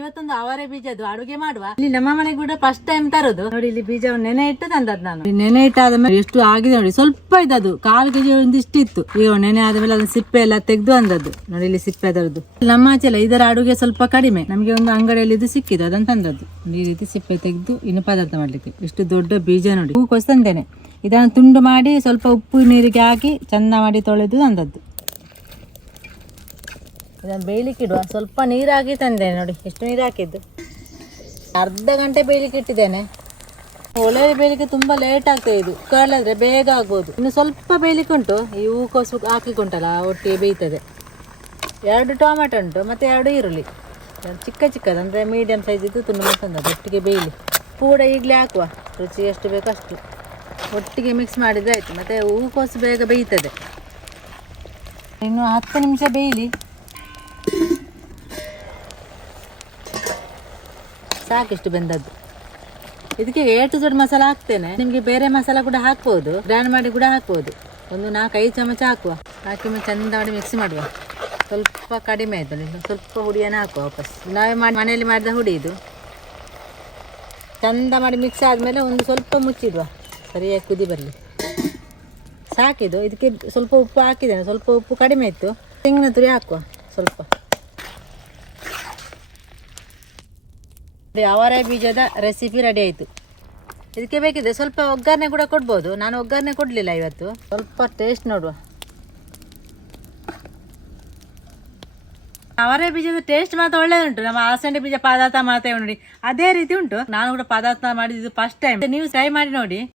ಇವತ್ತೊಂದು ಅವರೆ ಬೀಜದ್ದು ಅಡುಗೆ ಮಾಡುವ. ಇಲ್ಲಿ ನಮ್ಮ ಮನೆಗೆ ಕೂಡ ಫಸ್ಟ್ ಟೈಮ್ ತರೋದು. ನೋಡಿ ಇಲ್ಲಿ ಬೀಜವನ್ನು ನೆನೆ ಇಟ್ಟು ತಂದದ್ದು ನಾನು. ನೆನೆ ಇಟ್ಟಾದ ಮೇಲೆ ಎಷ್ಟು ಆಗಿದೆ ನೋಡಿ, ಸ್ವಲ್ಪ ಇದ್ದದು ಕಾಲು ಕೆಜಿ ಒಂದಿಷ್ಟು ಇತ್ತು. ಈಗ ನೆನೆ ಆದ್ಮೇಲೆ ಅದನ್ನ ಸಿಪ್ಪೆ ಎಲ್ಲ ತೆಗೆದು ಅಂದದ್ದು. ನೋಡಿ ಇಲ್ಲಿ ಸಿಪ್ಪೆ ಅದರದ್ದು ನಮ್ಮ ಆಚೆಲ್ಲ ಇದರ ಅಡುಗೆ ಸ್ವಲ್ಪ ಕಡಿಮೆ. ನಮಗೆ ಒಂದು ಅಂಗಡಿಯಲ್ಲಿ ಇದು ಸಿಕ್ಕಿದ್ದು, ಅದನ್ನ ತಂದದ್ದು. ಈ ರೀತಿ ಸಿಪ್ಪೆ ತೆಗೆದು ಇನ್ನು ಪದಾರ್ಥ ಮಾಡ್ಲಿಕ್ಕೆ. ಇಷ್ಟು ದೊಡ್ಡ ಬೀಜ ನೋಡಿ. ಹೂಕೋಸ್ ತಂದೇನೆ. ಇದನ್ನು ತುಂಡು ಮಾಡಿ ಸ್ವಲ್ಪ ಉಪ್ಪು, ನೀರಿಗೆ ಹಾಕಿ ಚಂದ ಮಾಡಿ ತೊಳೆದು ತಂದದ್ದು. ಇದನ್ನು ಬೇಯಲಿಕ್ಕಿಡುವ ಸ್ವಲ್ಪ ನೀರಾಗಿ ತಂದೆ ನೋಡಿ, ಎಷ್ಟು ನೀರು ಹಾಕಿದ್ದು ಅರ್ಧ ಗಂಟೆ ಬೇಯಲಿಕ್ಕೆ ಇಟ್ಟಿದ್ದೇನೆ. ಒಳ್ಳೆ ಬೇಯಲಿಕ್ಕೆ ತುಂಬ ಲೇಟ್ ಆಗ್ತದೆ ಇದು. ಕರ್ಲಾದ್ರೆ ಬೇಗ ಆಗ್ಬೋದು. ಇನ್ನು ಸ್ವಲ್ಪ ಬೇಯಲಿಕ್ಕೆ ಉಂಟು. ಈ ಹೂಕೋಸು ಹಾಕ್ಲಿಕ್ಕೆ ಉಂಟಲ್ಲ ಒಟ್ಟಿಗೆ ಬೇಯ್ತದೆ. ಎರಡು ಟೊಮೆಟೊ ಉಂಟು, ಮತ್ತು ಎರಡು ಈರುಳ್ಳಿ. ಚಿಕ್ಕ ಚಿಕ್ಕದು, ಅಂದರೆ ಮೀಡಿಯಮ್ ಸೈಜ್ ಇದ್ದು ತುಂಬ ತಂದದ್ದು ಒಟ್ಟಿಗೆ ಬೇಯಲಿ. ಕೂಡ ಈಗಲೇ ಹಾಕುವ. ರುಚಿ ಎಷ್ಟು ಬೇಕೋ ಅಷ್ಟು. ಒಟ್ಟಿಗೆ ಮಿಕ್ಸ್ ಮಾಡಿದರೆ ಆಯಿತು. ಮತ್ತು ಹೂಕೋಸು ಬೇಗ ಬೇಯ್ತದೆ. ಇನ್ನು ಹತ್ತು ನಿಮಿಷ ಬೇಯಲಿ. ಸಾಕಿಷ್ಟು ಬೆಂದದ್ದು. ಇದಕ್ಕೆ ಏಟು ದೊಡ್ಡ ಮಸಾಲ ಹಾಕ್ತೇನೆ. ನಿಮಗೆ ಬೇರೆ ಮಸಾಲ ಕೂಡ ಹಾಕ್ಬೋದು. ಗ್ರ್ಯಾಂಡ್ ಮಾಡಿ ಕೂಡ ಹಾಕ್ಬೋದು. ಒಂದು ನಾಲ್ಕೈದು ಚಮಚ ಹಾಕುವ. ಹಾಕಿ ಚಂದ ಮಾಡಿ ಮಿಕ್ಸ್ ಮಾಡುವ. ಸ್ವಲ್ಪ ಕಡಿಮೆ ಆಯ್ತು ಸ್ವಲ್ಪ ಹುಡಿಯನ್ನು ಹಾಕುವ ವಾಪಸ್. ನಾವೇ ಮಾಡಿ ಮನೆಯಲ್ಲಿ ಮಾಡಿದ ಹುಡಿ ಇದು. ಚಂದ ಮಾಡಿ ಮಿಕ್ಸ್ ಆದಮೇಲೆ ಒಂದು ಸ್ವಲ್ಪ ಮುಚ್ಚಿಡುವ. ಸರಿಯಾಗಿ ಕುದಿ ಬರಲಿ. ಸಾಕಿದು ಇದಕ್ಕೆ ಸ್ವಲ್ಪ ಉಪ್ಪು ಹಾಕಿದ್ದೇನೆ. ಸ್ವಲ್ಪ ಉಪ್ಪು ಕಡಿಮೆ ಇತ್ತು. ತೆಂಗಿನ ತುರಿ ಹಾಕುವ. ಸ್ವಲ್ಪ. ಅವರೆ ಬೀಜದ ರೆಸಿಪಿ ರೆಡಿ ಆಯಿತು. ಇದಕ್ಕೆ ಬೇಕಿದೆ ಸ್ವಲ್ಪ ಒಗ್ಗರಣೆ ಕೂಡ ಕೊಡ್ಬೋದು. ನಾನು ಒಗ್ಗರಣೆ ಕೊಡಲಿಲ್ಲ ಇವತ್ತು. ಸ್ವಲ್ಪ ಟೇಸ್ಟ್ ನೋಡುವ. ಅವರೆ ಬೀಜದ ಟೇಸ್ಟ್ ಮಾತ್ರ ಒಳ್ಳೇದುಂಟು. ನಮ್ಮ ಅಲಸಂಡೆ ಬೀಜ ಪದಾರ್ಥ ಮಾಡ್ತೇವೆ ನೋಡಿ. ಅದೇ ರೀತಿ ಉಂಟು. ನಾನು ಕೂಡ ಪದಾರ್ಥ ಮಾಡಿದ್ದು ಫಸ್ಟ್ ಟೈಮ್ ನೀವು ಟ್ರೈ ಮಾಡಿ ನೋಡಿ.